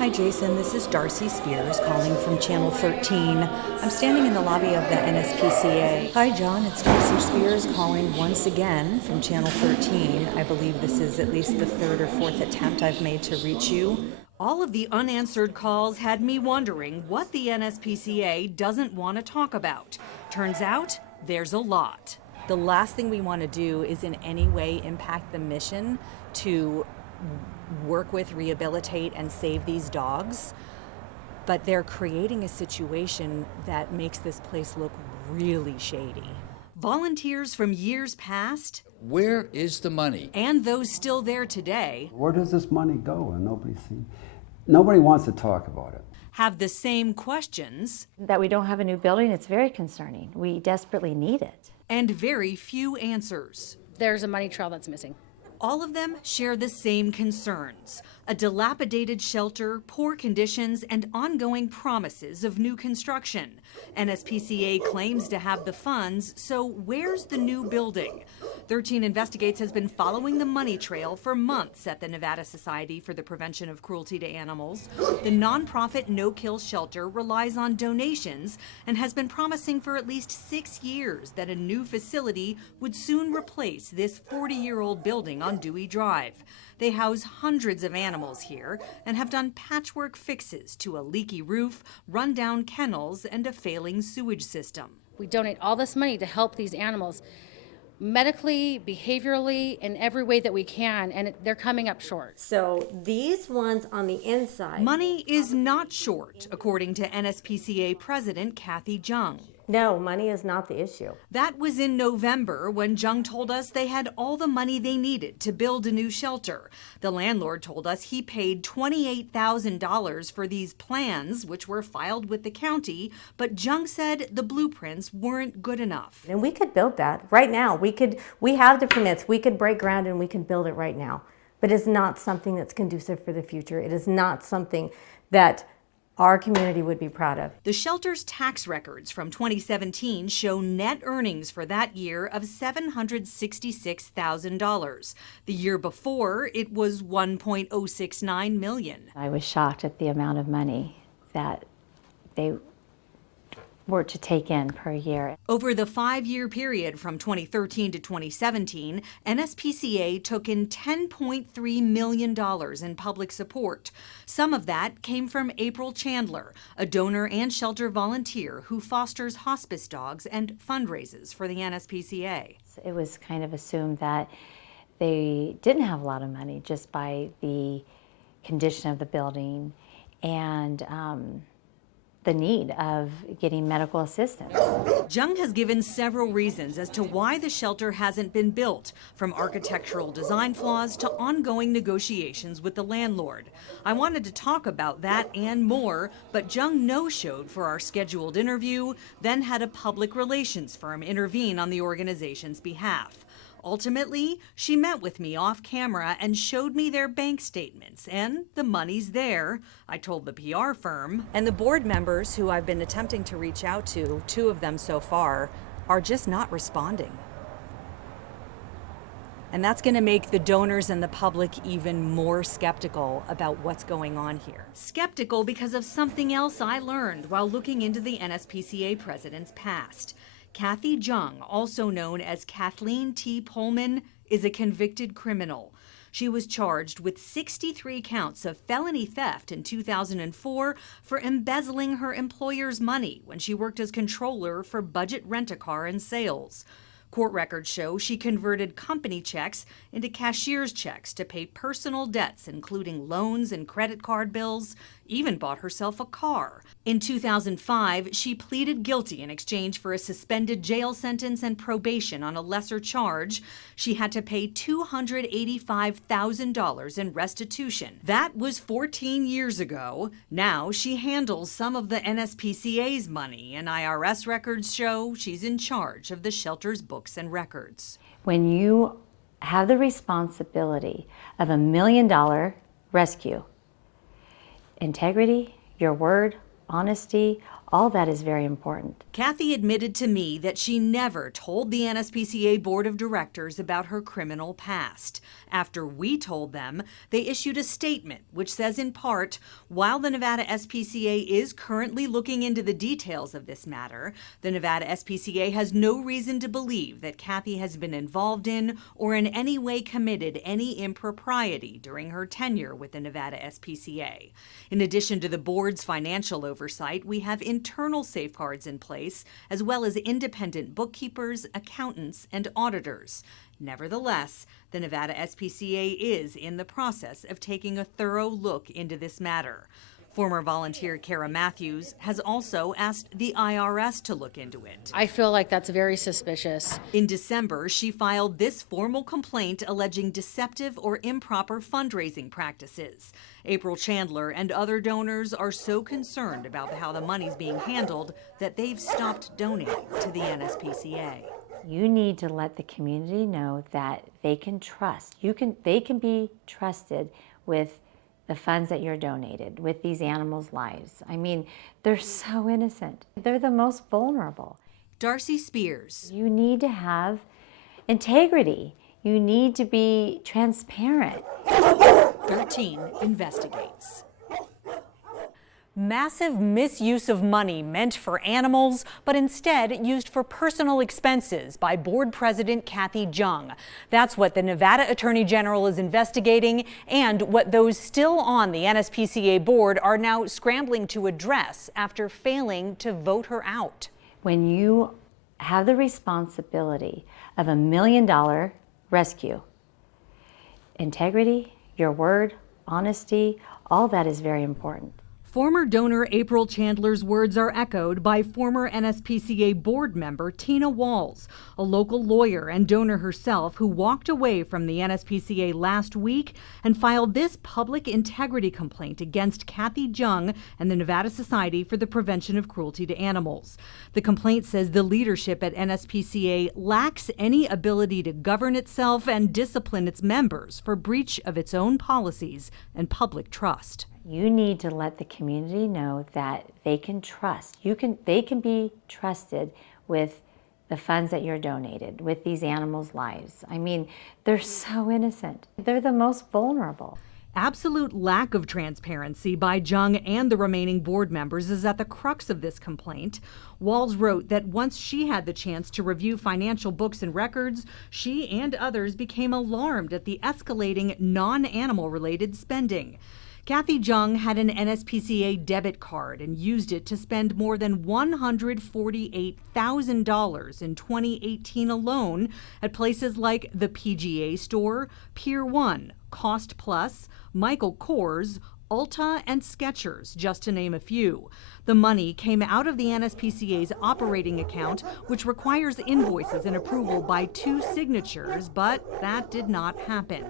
Hi Jason, this is Darcy Spears calling from Channel 13. I'm standing in the lobby of the NSPCA. Hi John, it's Darcy Spears calling once again from Channel 13. I believe this is at least the third or fourth attempt I've made to reach you. All of the unanswered calls had me wondering what the NSPCA doesn't want to talk about. Turns out, there's a lot. The last thing we want to do is in any way impact the mission to work with, rehabilitate, and save these dogs. But they're creating a situation that makes this place look really shady. Volunteers from years past. Where is the money? And those still there today. Where does this money go? And nobody wants to talk about it. Have the same questions. That we don't have a new building, it's very concerning. We desperately need it. And very few answers. There's a money trail that's missing. All of them share the same concerns: a dilapidated shelter, poor conditions, and ongoing promises of new construction. NSPCA claims to have the funds, so where's the new building? 13 Investigates has been following the money trail for months at the Nevada Society for the Prevention of Cruelty to Animals. The nonprofit no-kill shelter relies on donations and has been promising for at least 6 years that a new facility would soon replace this 40-year-old building on Dewey Drive. They house hundreds of animals here and have done patchwork fixes to a leaky roof, run-down kennels, and a failing sewage system. We donate all this money to help these animals medically, behaviorally, in every way that we can, and they're coming up short. So these ones on the inside. Money is not short, according to NSPCA President Kathy Jung. No, money is not the issue. That was in November when Jung told us they had all the money they needed to build a new shelter. The landlord told us he paid $28,000 for these plans, which were filed with the county, but Jung said the blueprints weren't good enough. And we could build that right now. We have the permits. We could break ground and we can build it right now. But it's not something that's conducive for the future. It is not something that our community would be proud of. The shelter's tax records from 2017 show net earnings for that year of $766,000. The year before, it was $1.069 million. I was shocked at the amount of money that they were to take in per year. Over the 5-year period from 2013 to 2017, NSPCA took in $10.3 million in public support. Some of that came from April Chandler, a donor and shelter volunteer who fosters hospice dogs and fundraises for the NSPCA. It was kind of assumed that they didn't have a lot of money just by the condition of the building and the need of getting medical assistance. Jung has given several reasons as to why the shelter hasn't been built, from architectural design flaws to ongoing negotiations with the landlord. I wanted to talk about that and more, but Jung no-showed for our scheduled interview, then had a public relations firm intervene on the organization's behalf. Ultimately, she met with me off camera and showed me their bank statements, and the money's there, I told the PR firm. And the board members who I've been attempting to reach out to, 2 of them so far, are just not responding. And that's going to make the donors and the public even more skeptical about what's going on here. Skeptical because of something else I learned while looking into the NSPCA president's past. Kathy Jung, also known as Kathleen T. Pullman, is a convicted criminal. She was charged with 63 counts of felony theft in 2004 for embezzling her employer's money when she worked as controller for Budget Rent-A-Car and Sales. Court records show she converted company checks into cashier's checks to pay personal debts, including loans and credit card bills, even bought herself a car. In 2005, she pleaded guilty in exchange for a suspended jail sentence and probation on a lesser charge. She had to pay $285,000 in restitution. That was 14 years ago. Now she handles some of the NSPCA's money, and IRS records show she's in charge of the shelter's books and records. When you have the responsibility of $1 million rescue, integrity, your word, honesty, All that is very important. Kathy admitted to me that she never told the NSPCA Board of Directors about her criminal past. After we told them, they issued a statement which says in part, while the Nevada SPCA is currently looking into the details of this matter, the Nevada SPCA has no reason to believe that Kathy has been involved in or in any way committed any impropriety during her tenure with the Nevada SPCA. In addition to the board's financial oversight, we have internal safeguards in place, as well as independent bookkeepers, accountants, and auditors. Nevertheless, the Nevada SPCA is in the process of taking a thorough look into this matter. Former volunteer Kara Matthews has also asked the IRS to look into it. I feel like that's very suspicious. In December, she filed this formal complaint alleging deceptive or improper fundraising practices. April Chandler and other donors are so concerned about how the money's being handled that they've stopped donating to the NSPCA. You need to let the community know that they can trust. They can be trusted with the funds that you're donated, with these animals' lives. I mean, they're so innocent. They're the most vulnerable. Darcy Spears. You need to have integrity. You need to be transparent. 13 investigates. Massive misuse of money meant for animals, but instead used for personal expenses by Board President Kathy Jung. That's what the Nevada Attorney General is investigating and what those still on the NSPCA board are now scrambling to address after failing to vote her out. When you have the responsibility of $1 million rescue, integrity, your word, honesty, all that is very important. Former donor April Chandler's words are echoed by former NSPCA board member Tina Walls, a local lawyer and donor herself who walked away from the NSPCA last week and filed this public integrity complaint against Kathy Jung and the Nevada Society for the Prevention of Cruelty to Animals. The complaint says the leadership at NSPCA lacks any ability to govern itself and discipline its members for breach of its own policies and public trust. You need to let the community know that they can trust. They can be trusted with the funds that you're donated, with these animals' lives. I mean, they're so innocent. They're the most vulnerable. Absolute lack of transparency by Jung and the remaining board members is at the crux of this complaint. Walls wrote that once she had the chance to review financial books and records, she and others became alarmed at the escalating non-animal related spending. Kathy Jung had an NSPCA debit card and used it to spend more than $148,000 in 2018 alone at places like the PGA Store, Pier 1, Cost Plus, Michael Kors, Ulta, and Skechers, just to name a few. The money came out of the NSPCA's operating account, which requires invoices and approval by 2 signatures, but that did not happen.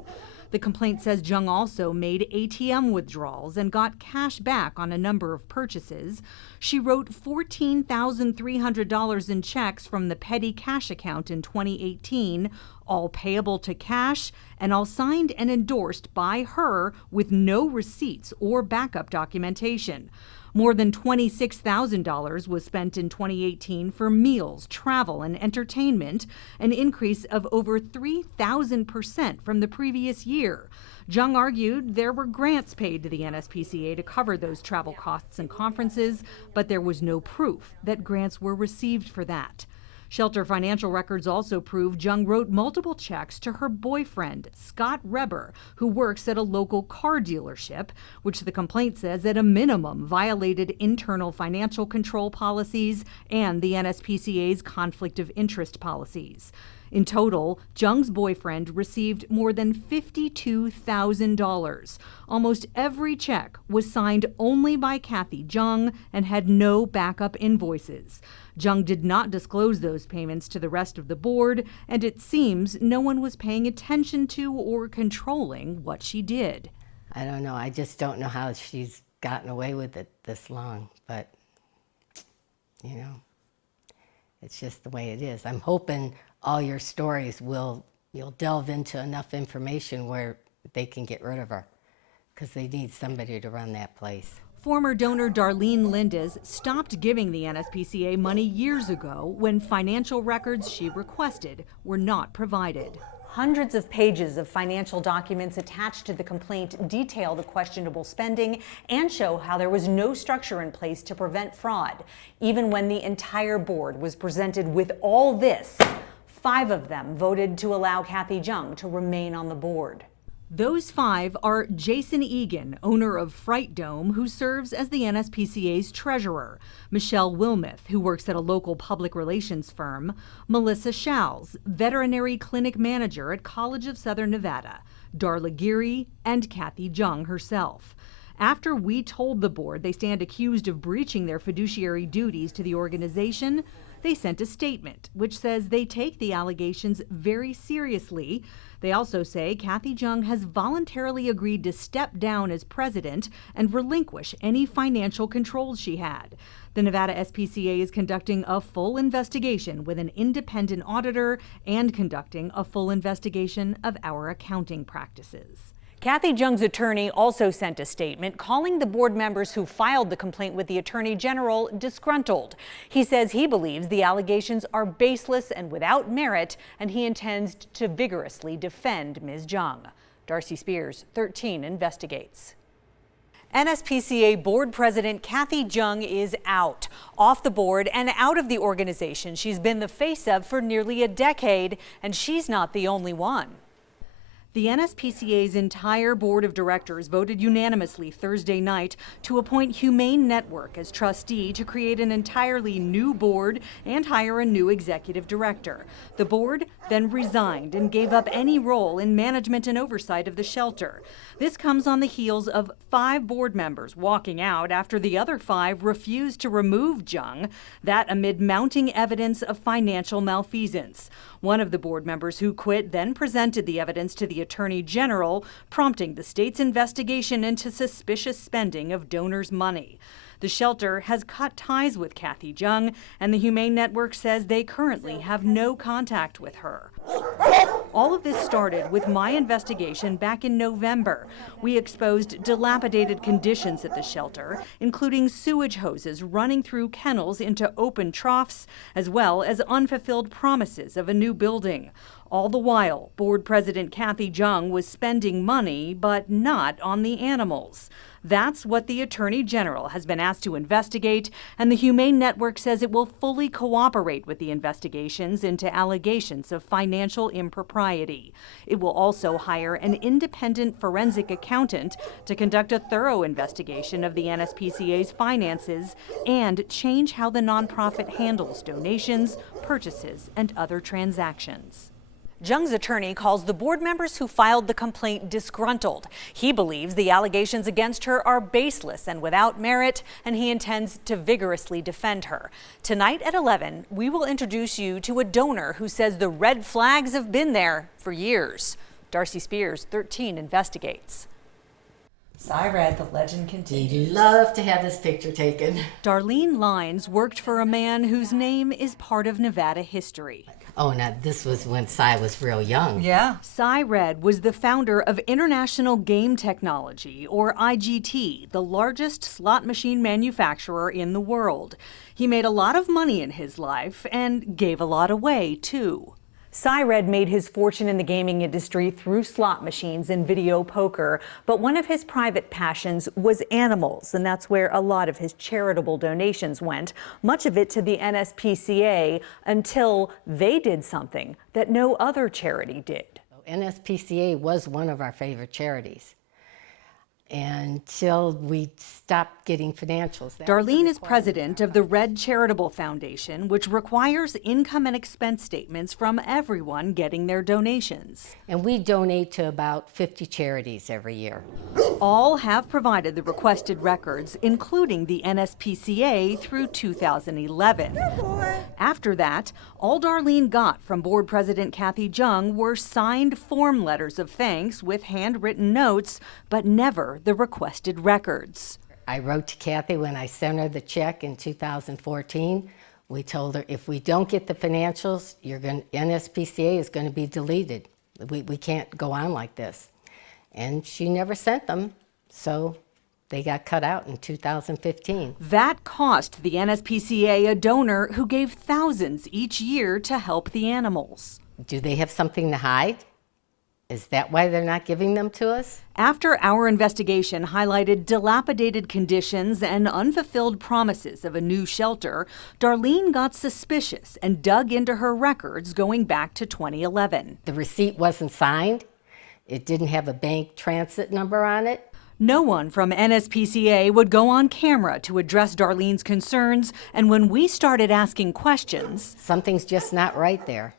The complaint says Jung also made ATM withdrawals and got cash back on a number of purchases. She wrote $14,300 in checks from the petty cash account in 2018, all payable to cash and all signed and endorsed by her with no receipts or backup documentation. More than $26,000 was spent in 2018 for meals, travel, and entertainment, an increase of over 3,000% from the previous year. Jung argued there were grants paid to the NSPCA to cover those travel costs and conferences, but there was no proof that grants were received for that. Shelter financial records also prove Jung wrote multiple checks to her boyfriend, Scott Reber, who works at a local car dealership, which the complaint says at a minimum violated internal financial control policies and the NSPCA's conflict of interest policies. In total, Jung's boyfriend received more than $52,000. Almost every check was signed only by Kathy Jung and had no backup invoices. Jung did not disclose those payments to the rest of the board, and it seems no one was paying attention to or controlling what she did. I don't know. I just don't know how she's gotten away with it this long, but, you know, it's just the way it is. I'm hoping all your stories you'll delve into enough information where they can get rid of her, because they need somebody to run that place. Former donor Darlene Lindes stopped giving the NSPCA money years ago when financial records she requested were not provided. Hundreds of pages of financial documents attached to the complaint detail the questionable spending and show how there was no structure in place to prevent fraud. Even when the entire board was presented with all this, 5 of them voted to allow Kathy Jung to remain on the board. Those 5 are Jason Egan, owner of Fright Dome, who serves as the NSPCA's treasurer, Michelle Wilmoth, who works at a local public relations firm, Melissa Schals, veterinary clinic manager at College of Southern Nevada, Darla Geary, and Kathy Jung herself. After we told the board they stand accused of breaching their fiduciary duties to the organization, they sent a statement which says they take the allegations very seriously. They also say Kathy Jung has voluntarily agreed to step down as president and relinquish any financial controls she had. The Nevada SPCA is conducting a full investigation with an independent auditor and conducting a full investigation of our accounting practices. Kathy Jung's attorney also sent a statement calling the board members who filed the complaint with the Attorney General disgruntled. He says he believes the allegations are baseless and without merit, and he intends to vigorously defend Ms. Jung. Darcy Spears, 13 investigates. NSPCA board president Kathy Jung is out, off the board and out of the organization she's been the face of for nearly a decade, and she's not the only one. The NSPCA's entire board of directors voted unanimously Thursday night to appoint Humane Network as trustee to create an entirely new board and hire a new executive director. The board then resigned and gave up any role in management and oversight of the shelter. This comes on the heels of 5 board members walking out after the other 5 refused to remove Jung, that amid mounting evidence of financial malfeasance. One of the board members who quit then presented the evidence to the Attorney General, prompting the state's investigation into suspicious spending of donors' money. The shelter has cut ties with Kathy Jung, and the Humane Network says they currently have no contact with her. All of this started with my investigation back in November. We exposed dilapidated conditions at the shelter, including sewage hoses running through kennels into open troughs, as well as unfulfilled promises of a new building. All the while, board president Kathy Jung was spending money, but not on the animals. That's what the Attorney General has been asked to investigate, and the Humane Network says it will fully cooperate with the investigations into allegations of financial impropriety. It will also hire an independent forensic accountant to conduct a thorough investigation of the NSPCA's finances and change how the nonprofit handles donations, purchases, and other transactions. Jung's attorney calls the board members who filed the complaint disgruntled. He believes the allegations against her are baseless and without merit, and he intends to vigorously defend her. Tonight at 11, we will introduce you to a donor who says the red flags have been there for years. Darcy Spears, 13 investigates. Red, the legend continues. We'd love to have this picture taken. Darlene Lines worked for a man whose name is part of Nevada history. Oh, now this was when Cy was real young. Yeah. Cy Red was the founder of International Game Technology, or IGT, the largest slot machine manufacturer in the world. He made a lot of money in his life and gave a lot away, too. Cy Red made his fortune in the gaming industry through slot machines and video poker, but one of his private passions was animals, and that's where a lot of his charitable donations went, much of it to the NSPCA, until they did something that no other charity did. NSPCA was one of our favorite charities until we stopped getting financials. Darlene is president of the Red Charitable Foundation, which requires income and expense statements from everyone getting their donations. And we donate to about 50 charities every year. All have provided the requested records, including the NSPCA through 2011. After that, all Darlene got from board president Kathy Jung were signed form letters of thanks with handwritten notes, but never the requested records. I wrote to Kathy when I sent her the check in 2014. We told her if we don't get the financials, NSPCA is going to be deleted. We can't go on like this. And she never sent them, so they got cut out in 2015. That cost the NSPCA a donor who gave thousands each year to help the animals. Do they have something to hide? Is that why they're not giving them to us? After our investigation highlighted dilapidated conditions and unfulfilled promises of a new shelter, Darlene got suspicious and dug into her records going back to 2011. The receipt wasn't signed. It didn't have a bank transit number on it. No one from NSPCA would go on camera to address Darlene's concerns, and when we started asking questions, something's just not right there.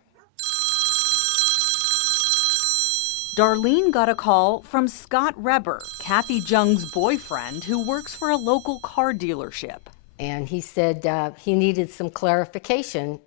Darlene got a call from Scott Reber, Kathy Jung's boyfriend, who works for a local car dealership. And he said he needed some clarification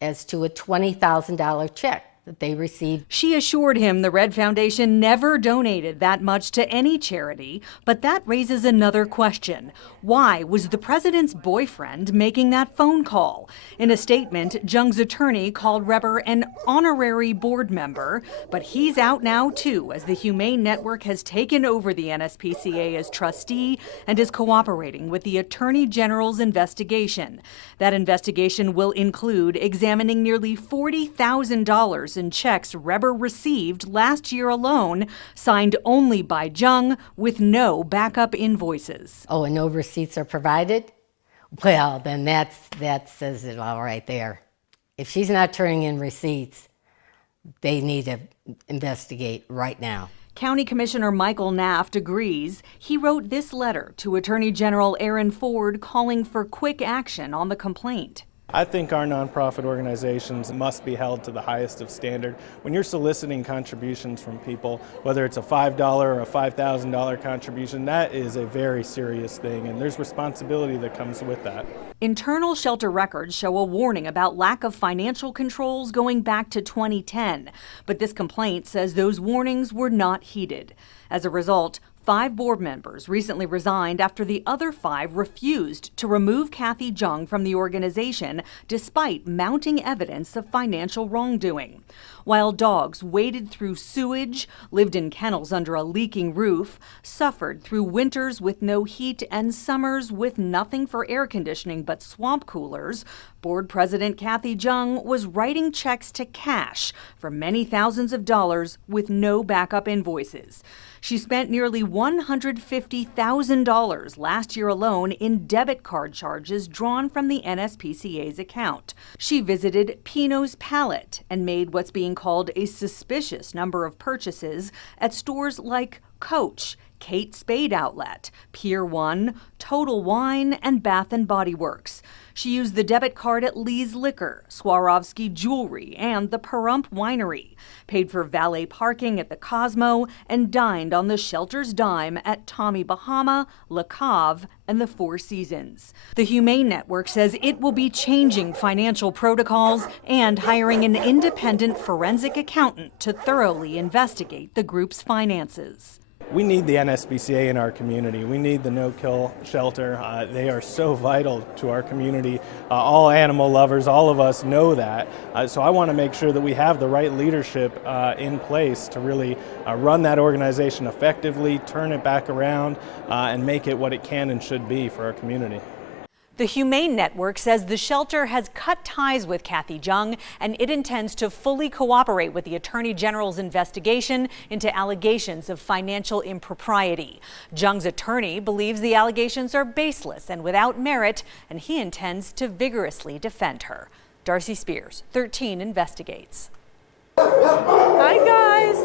as to a $20,000 check that they received. She assured him the Red Foundation never donated that much to any charity, but that raises another question. Why was the president's boyfriend making that phone call? In a statement, Jung's attorney called Reber an honorary board member, but he's out now too, as the Humane Network has taken over the NSPCA as trustee and is cooperating with the Attorney General's investigation. That investigation will include examining nearly $40,000 in checks Reber received last year alone, signed only by Jung with no backup invoices. Oh, and no receipts are provided? Well, then that says it all right there. If she's not turning in receipts, they need to investigate right now. County Commissioner Michael Naft agrees. He wrote this letter to Attorney General Aaron Ford calling for quick action on the complaint. I think our nonprofit organizations must be held to the highest of standard. When you're soliciting contributions from people, whether it's a $5 or a $5,000 contribution, that is a very serious thing, and there's responsibility that comes with that. Internal shelter records show a warning about lack of financial controls going back to 2010, but this complaint says those warnings were not heeded. As a result, 5 board members recently resigned after the other 5 refused to remove Kathy Jung from the organization despite mounting evidence of financial wrongdoing. While dogs waded through sewage, lived in kennels under a leaking roof, suffered through winters with no heat and summers with nothing for air conditioning but swamp coolers, board president Kathy Jung was writing checks to cash for many thousands of dollars with no backup invoices. She spent nearly $150,000 last year alone in debit card charges drawn from the NSPCA's account. She visited Pino's Palette and made what's being called a suspicious number of purchases at stores like Coach, Kate Spade Outlet, Pier 1, Total Wine, and Bath & Body Works. She used the debit card at Lee's Liquor, Swarovski Jewelry, and the Pahrump Winery, paid for valet parking at the Cosmo, and dined on the shelter's dime at Tommy Bahama, Le Cave, and the Four Seasons. The Humane Network says it will be changing financial protocols and hiring an independent forensic accountant to thoroughly investigate the group's finances. We need the NSPCA in our community. We need the no-kill shelter. They are so vital to our community. All animal lovers, all of us know that. So I want to make sure that we have the right leadership in place to really run that organization effectively, turn it back around, and make it what it can and should be for our community. The Humane Network says the shelter has cut ties with Kathy Jung, and it intends to fully cooperate with the Attorney General's investigation into allegations of financial impropriety. Jung's attorney believes the allegations are baseless and without merit, and he intends to vigorously defend her. Darcy Spears, 13 Investigates. Hi, guys.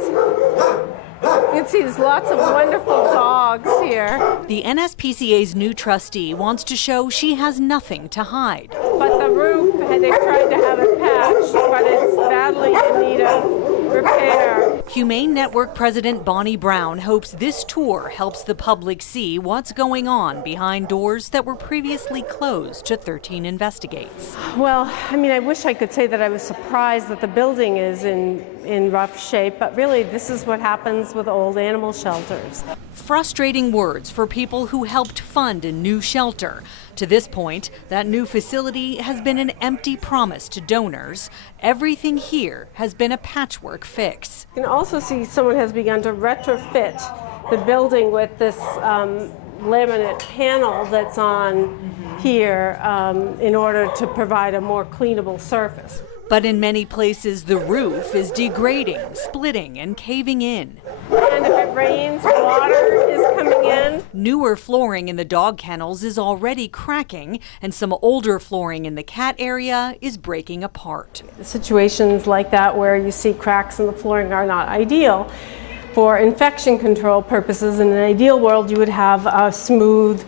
You can see there's lots of wonderful dogs here. The NSPCA's new trustee wants to show she has nothing to hide. But the roof, they tried to have it patched, but it's badly in need of repair. Humane Network President Bonnie Brown hopes this tour helps the public see what's going on behind doors that were previously closed to 13 Investigates. Well, I mean, I wish I could say that I was surprised that the building is in rough shape, but really this is what happens with old animal shelters. Frustrating words for people who helped fund a new shelter. To this point, that new facility has been an empty promise to donors. Everything here has been a patchwork fix. You can also see someone has begun to retrofit the building with this laminate panel that's on here in order to provide a more cleanable surface. But in many places, the roof is degrading, splitting, and caving in. And if it rains, water is coming in. Newer flooring in the dog kennels is already cracking, and some older flooring in the cat area is breaking apart. Situations like that where you see cracks in the flooring are not ideal. For infection control purposes, in an ideal world, you would have a smooth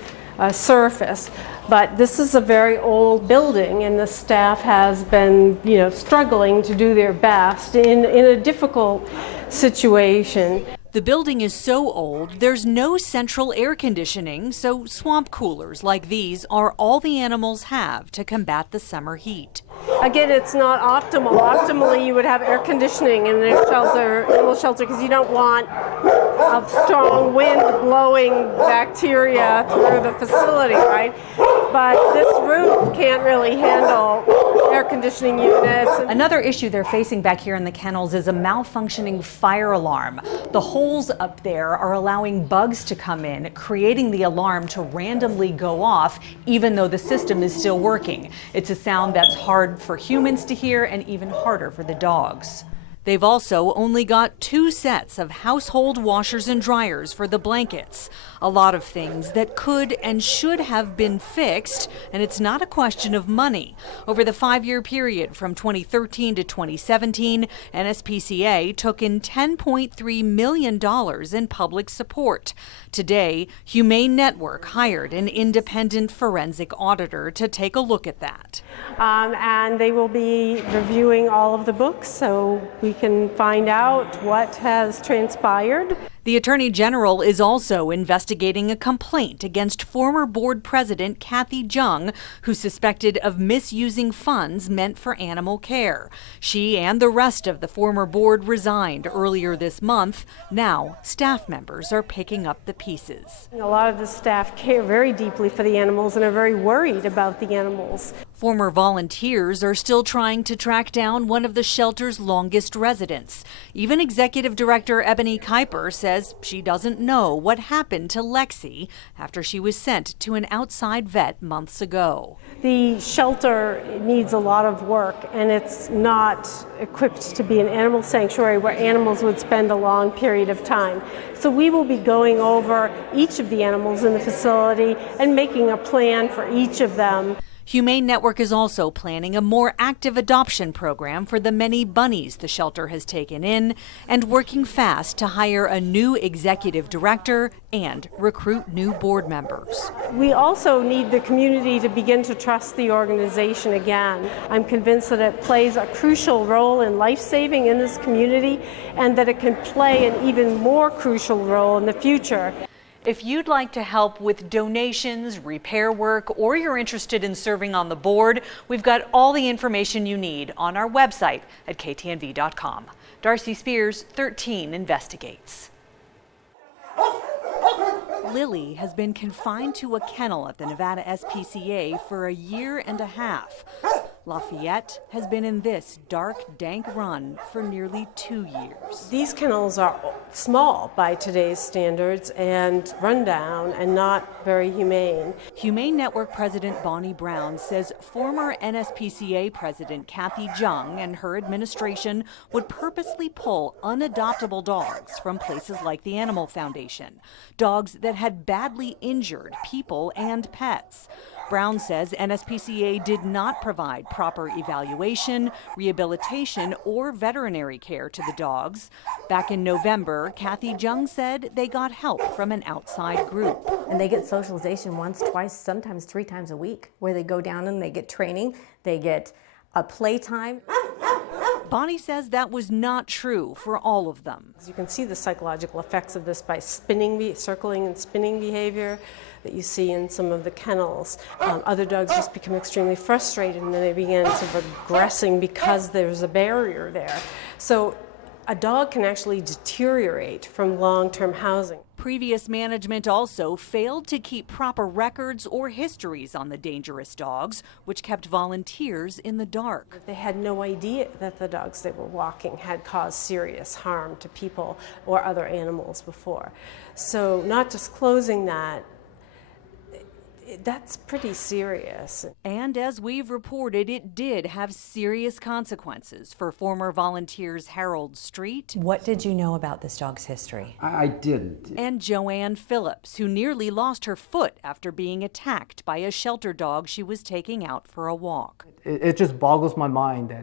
surface. But this is a very old building, and the staff has been, struggling to do their best in a difficult situation. The building is so old, there's no central air conditioning, so swamp coolers like these are all the animals have to combat the summer heat. Again, it's not optimal. Optimally, you would have air conditioning in an animal shelter, because you don't want a strong wind blowing bacteria through the facility, right? But this roof can't really handle air conditioning units. Another issue they're facing back here in the kennels is a malfunctioning fire alarm. The holes up there are allowing bugs to come in, creating the alarm to randomly go off, even though the system is still working. It's a sound that's hard for humans to hear and even harder for the dogs. They've also only got 2 sets of household washers and dryers for the blankets. A lot of things that could and should have been fixed, and it's not a question of money. Over the 5-year period from 2013 to 2017, Nspca took in $10.3 million in public support. Today, Humane Network hired an independent forensic auditor to take a look at that. And they will be reviewing all of the books so we can find out what has transpired. The Attorney General is also investigating a complaint against former board president Kathy Jung, who's suspected of misusing funds meant for animal care. She and the rest of the former board resigned earlier this month. Now, staff members are picking up the pieces. A lot of the staff care very deeply for the animals and are very worried about the animals. Former volunteers are still trying to track down one of the shelter's longest residents. Even Executive Director Ebony Kuiper says she doesn't know what happened to Lexi after she was sent to an outside vet months ago. The shelter needs a lot of work, and it's not equipped to be an animal sanctuary where animals would spend a long period of time. So we will be going over each of the animals in the facility and making a plan for each of them. Humane Network is also planning a more active adoption program for the many bunnies the shelter has taken in, and working fast to hire a new executive director and recruit new board members. We also need the community to begin to trust the organization again. I'm convinced that it plays a crucial role in life-saving in this community, and that it can play an even more crucial role in the future. If you'd like to help with donations, repair work, or you're interested in serving on the board, we've got all the information you need on our website at ktnv.com. Darcy Spears, 13 Investigates. Lily has been confined to a kennel at the Nevada Nspca for a year and a half. Lafayette has been in this dark, dank run for nearly 2 years. These kennels are small by today's standards and run down and not very humane. Humane Network President Bonnie Brown says former Nspca President Kathy Jung and her administration would purposely pull unadoptable dogs from places like the Animal Foundation, dogs that had badly injured people and pets. Brown says Nspca did not provide proper evaluation, rehabilitation, or veterinary care to the dogs. Back in November, Kathy Jung said they got help from an outside group. And they get socialization once, twice, sometimes 3 times a week, where they go down and they get training, they get a playtime. Bonnie says that was not true for all of them. You can see the psychological effects of this by circling and spinning behavior that you see in some of the kennels. Other dogs just become extremely frustrated, and then they begin sort of aggressing because there's a barrier there. So a dog can actually deteriorate from long-term housing. Previous management also failed to keep proper records or histories on the dangerous dogs, which kept volunteers in the dark. They had no idea that the dogs they were walking had caused serious harm to people or other animals before. So not disclosing that that's pretty serious. And as we've reported, it did have serious consequences for former volunteers Harold Street. What did you know about this dog's history? I didn't. And Joanne Phillips, who nearly lost her foot after being attacked by a shelter dog she was taking out for a walk. It just boggles my mind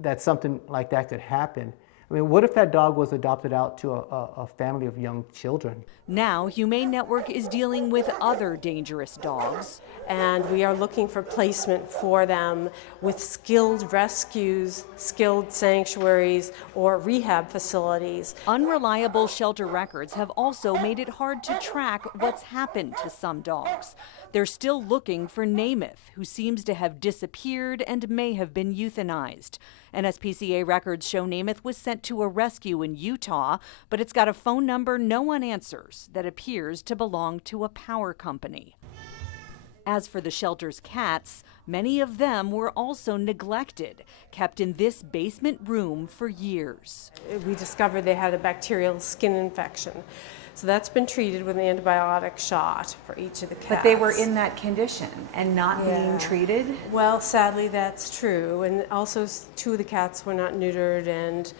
that something like that could happen. I mean, what if that dog was adopted out to a family of young children? Now, Humane Network is dealing with other dangerous dogs. And we are looking for placement for them with skilled rescues, skilled sanctuaries, or rehab facilities. Unreliable shelter records have also made it hard to track what's happened to some dogs. They're still looking for Namath, who seems to have disappeared and may have been euthanized. NSPCA records show Namath was sent to a rescue in Utah, but it's got a phone number no one answers that appears to belong to a power company. As for the shelter's cats, many of them were also neglected, kept in this basement room for years. We discovered they had a bacterial skin infection. So that's been treated with an antibiotic shot for each of the cats. But they were in that condition and not being treated? Well, sadly, that's true. And also, 2 of the cats were not neutered, and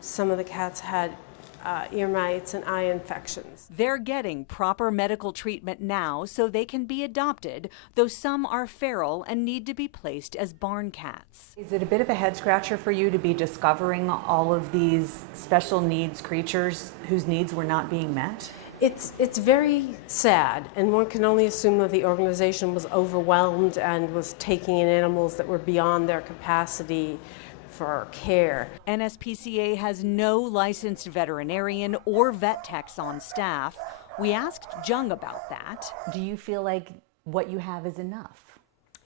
some of the cats had ear mites and eye infections. They're getting proper medical treatment now so they can be adopted, though some are feral and need to be placed as barn cats. Is it a bit of a head scratcher for you to be discovering all of these special needs creatures whose needs were not being met? It's very sad, and one can only assume that the organization was overwhelmed and was taking in animals that were beyond their capacity for care. NSPCA has no licensed veterinarian or vet techs on staff. We asked Jung about that. Do you feel like what you have is enough?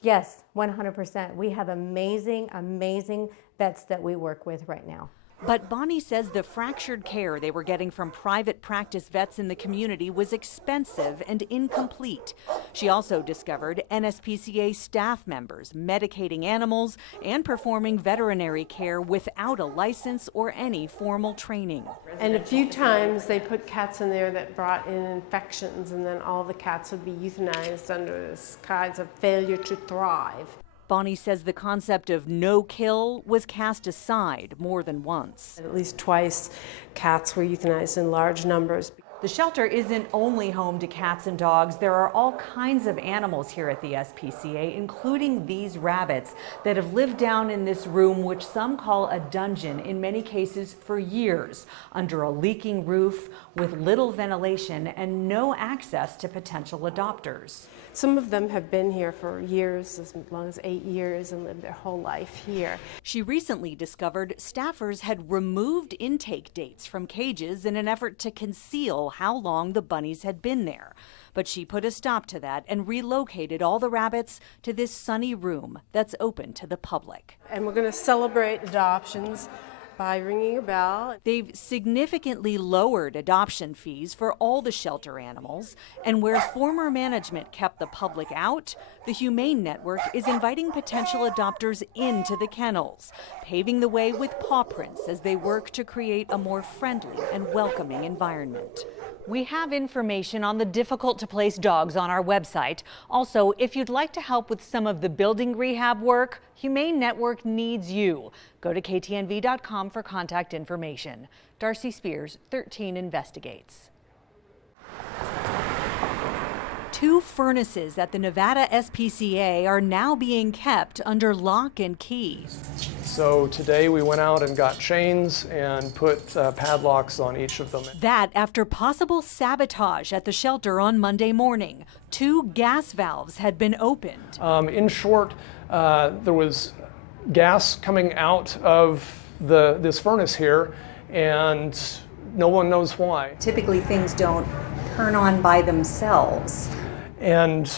Yes, 100%. We have amazing, amazing vets that we work with right now. But Bonnie says the fractured care they were getting from private practice vets in the community was expensive and incomplete. She also discovered NSPCA staff members medicating animals and performing veterinary care without a license or any formal training. And a few times they put cats in there that brought in infections, and then all the cats would be euthanized under this kinds of failure to thrive. Bonnie says the concept of no kill was cast aside more than once. At least twice, cats were euthanized in large numbers. The shelter isn't only home to cats and dogs. There are all kinds of animals here at the SPCA, including these rabbits that have lived down in this room, which some call a dungeon, in many cases for years, under a leaking roof with little ventilation and no access to potential adopters. Some of them have been here for years, as long as 8 years, and lived their whole life here. She recently discovered staffers had removed intake dates from cages in an effort to conceal how long the bunnies had been there. But she put a stop to that and relocated all the rabbits to this sunny room that's open to the public. And we're going to celebrate adoptions by ringing a bell. They've significantly lowered adoption fees for all the shelter animals, and where former management kept the public out, the Humane Network is inviting potential adopters into the kennels, paving the way with paw prints as they work to create a more friendly and welcoming environment. We have information on the difficult-to-place dogs on our website. Also, if you'd like to help with some of the building rehab work, Humane Network needs you. Go to ktnv.com for contact information. Darcy Spears, 13 Investigates. 2 furnaces at the Nevada SPCA are now being kept under lock and key. So today we went out and got chains and put padlocks on each of them. That after possible sabotage at the shelter on Monday morning. 2 gas valves had been opened. In short, there was gas coming out of this furnace here, and no one knows why. Typically things don't turn on by themselves. And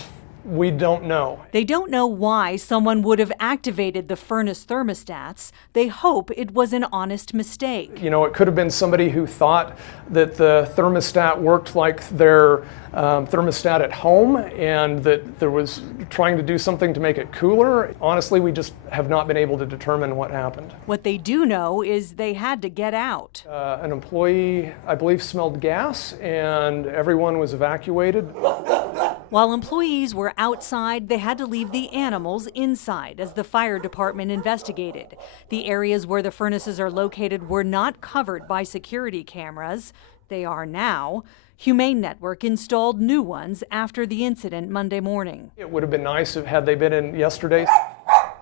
we don't know. They don't know why someone would have activated the furnace thermostats. They hope it was an honest mistake. You know, it could have been somebody who thought that the thermostat worked like their thermostat at home, and that there was trying to do something to make it cooler. Honestly, we just have not been able to determine what happened. What they do know is they had to get out. An employee, I believe, smelled gas, and everyone was evacuated. While employees were outside, they had to leave the animals inside as the fire department investigated. The areas where the furnaces are located were not covered by security cameras. They are now. Humane Network installed new ones after the incident Monday morning. It would have been nice had they been in yesterday.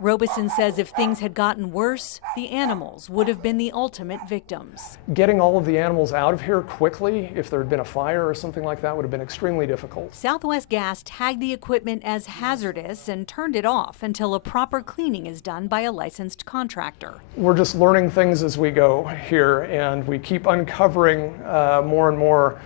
Robeson says if things had gotten worse, the animals would have been the ultimate victims. Getting all of the animals out of here quickly, if there had been a fire or something like that, would have been extremely difficult. Southwest Gas tagged the equipment as hazardous and turned it off until a proper cleaning is done by a licensed contractor. We're just learning things as we go here, and we keep uncovering more and more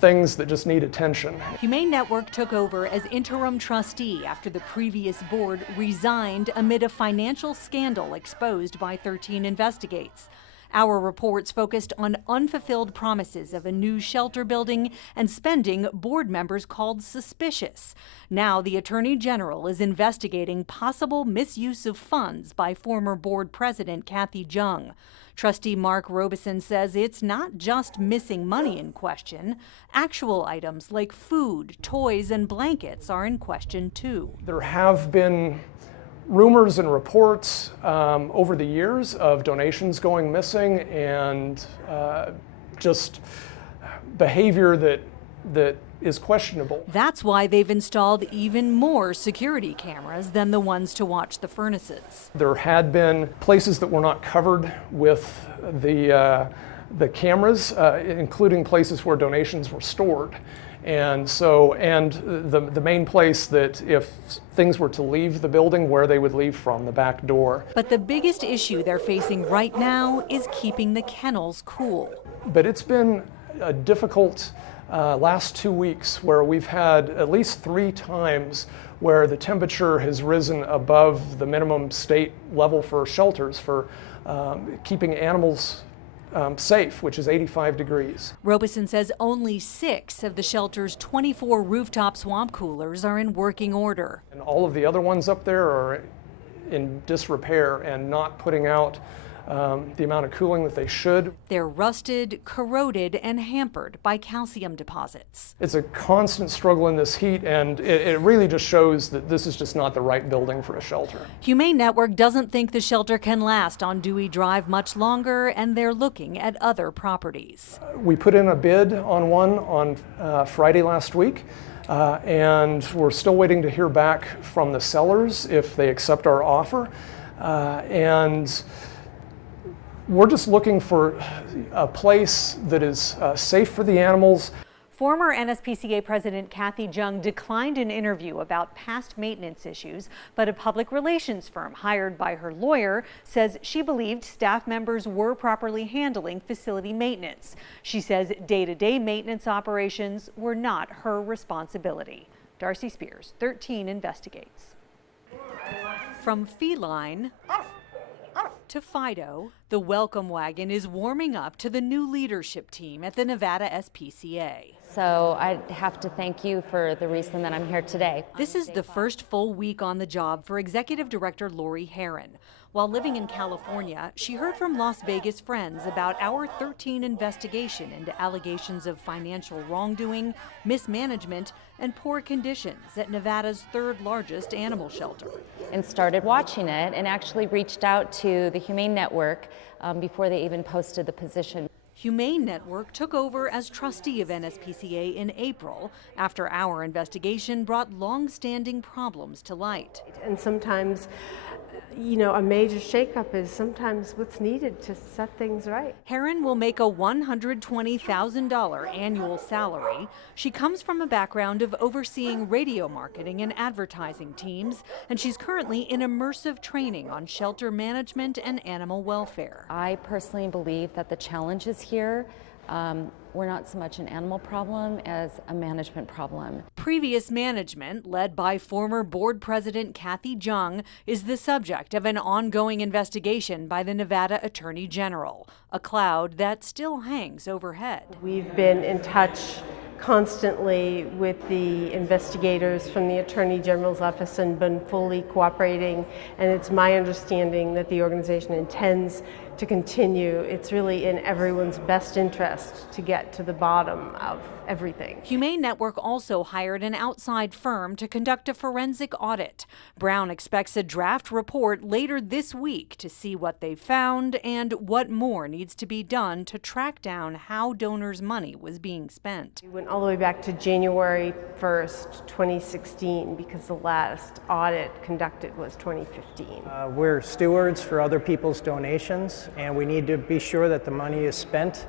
things that just need attention. Humane Network took over as interim trustee after the previous board resigned amid a financial scandal exposed by 13 Investigates. Our reports focused on unfulfilled promises of a new shelter building and spending board members called suspicious. Now the Attorney General is investigating possible misuse of funds by former board president Kathy Jung. Trustee Mark Robeson says it's not just missing money in question. Actual items like food, toys, and blankets are in question too. There have been rumors and reports over the years of donations going missing and just behavior that is questionable. That's why they've installed even more security cameras than the ones to watch the furnaces. There had been places that were not covered with the cameras, including places where donations were stored. And so, the main place that if things were to leave the building, where they would leave from, the back door. But the biggest issue they're facing right now is keeping the kennels cool. But it's been a difficult last 2 weeks where we've had at least 3 times where the temperature has risen above the minimum state level for shelters for keeping animals safe, which is 85 degrees. Robeson says only 6 of the shelter's 24 rooftop swamp coolers are in working order. And all of the other ones up there are in disrepair and not putting out the amount of cooling that they should. They're rusted, corroded, and hampered by calcium deposits. It's a constant struggle in this heat, and it really just shows that this is just not the right building for a shelter. Humane Network doesn't think the shelter can last on Dewey Drive much longer, and they're looking at other properties. We put in a bid on one on Friday last week. And we're still waiting to hear back from the sellers if they accept our offer. And we're just looking for a place that is safe for the animals. Former Nspca President Kathy Jung declined an interview about past maintenance issues, but a public relations firm hired by her lawyer says she believed staff members were properly handling facility maintenance. She says day-to-day maintenance operations were not her responsibility. Darcy Spears, 13 Investigates. From feline to Fido, the welcome wagon is warming up to the new leadership team at the Nevada SPCA. So I have to thank you for the reason that I'm here today. This is the first full week on the job for Executive Director Lori Herron. While living in California, she heard from Las Vegas friends about our 13 investigation into allegations of financial wrongdoing, mismanagement, and poor conditions at Nevada's 3rd largest animal shelter. And started watching it and actually reached out to the Humane Network before they even posted the position. Humane Network took over as trustee of NSPCA in April after our investigation brought long-standing problems to light. And sometimes, you know, a major shakeup is sometimes what's needed to set things right. Herron will make a $120,000 annual salary. She comes from a background of overseeing radio marketing and advertising teams, and she's currently in immersive training on shelter management and animal welfare. I personally believe that the challenges here were not so much an animal problem as a management problem. Previous management, led by former board president Kathy Jung, is the subject of an ongoing investigation by the Nevada Attorney General, a cloud that still hangs overhead. We've been in touch constantly with the investigators from the Attorney General's office and been fully cooperating, and it's my understanding that the organization intends to continue. It's really in everyone's best interest to get to the bottom of everything. Humane Network also hired an outside firm to conduct a forensic audit. Brown expects a draft report later this week to see what they found and what more needs to be done to track down how donors' money was being spent. We went all the way back to January 1st, 2016, because the last audit conducted was 2015. We're stewards for other people's donations, and we need to be sure that the money is spent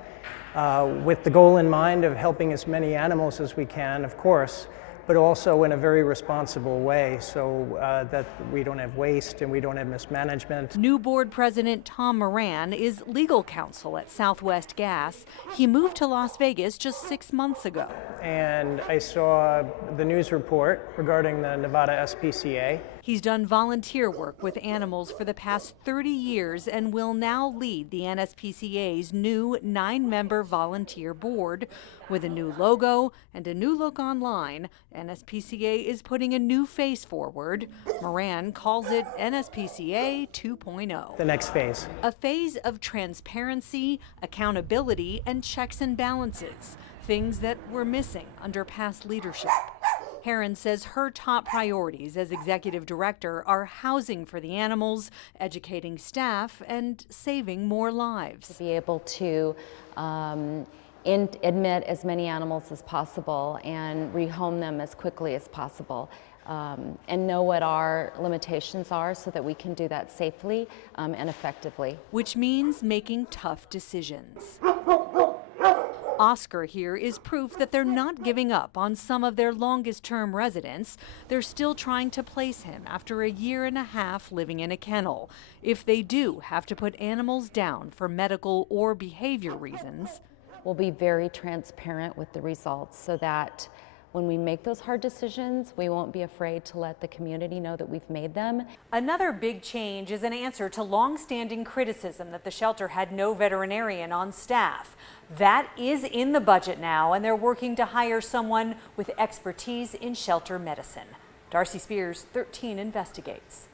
with the goal in mind of helping as many animals as we can, of course, but also in a very responsible way so that we don't have waste and we don't have mismanagement. New board president Tom Moran is legal counsel at Southwest Gas. He moved to Las Vegas just 6 months ago. And I saw the news report regarding the Nevada Spca. He's done volunteer work with animals for the past 30 years and will now lead the NSPCA's new 9-member volunteer board. With a new logo and a new look online, NSPCA is putting a new face forward. Moran calls it NSPCA 2.0. The next phase. A phase of transparency, accountability, and checks and balances, things that were missing under past leadership. Heron says her top priorities as executive director are housing for the animals, educating staff, and saving more lives. To be able to admit as many animals as possible and rehome them as quickly as possible. And know what our limitations are so that we can do that safely and effectively. Which means making tough decisions. Oscar here is proof that they're not giving up on some of their longest-term residents. They're still trying to place him after a year and a half living in a kennel. If they do have to put animals down for medical or behavior reasons, we'll be very transparent with the results so that when we make those hard decisions, we won't be afraid to let the community know that we've made them. Another big change is an answer to long-standing criticism that the shelter had no veterinarian on staff. That is in the budget now, and they're working to hire someone with expertise in shelter medicine. Darcy Spears, 13 Investigates.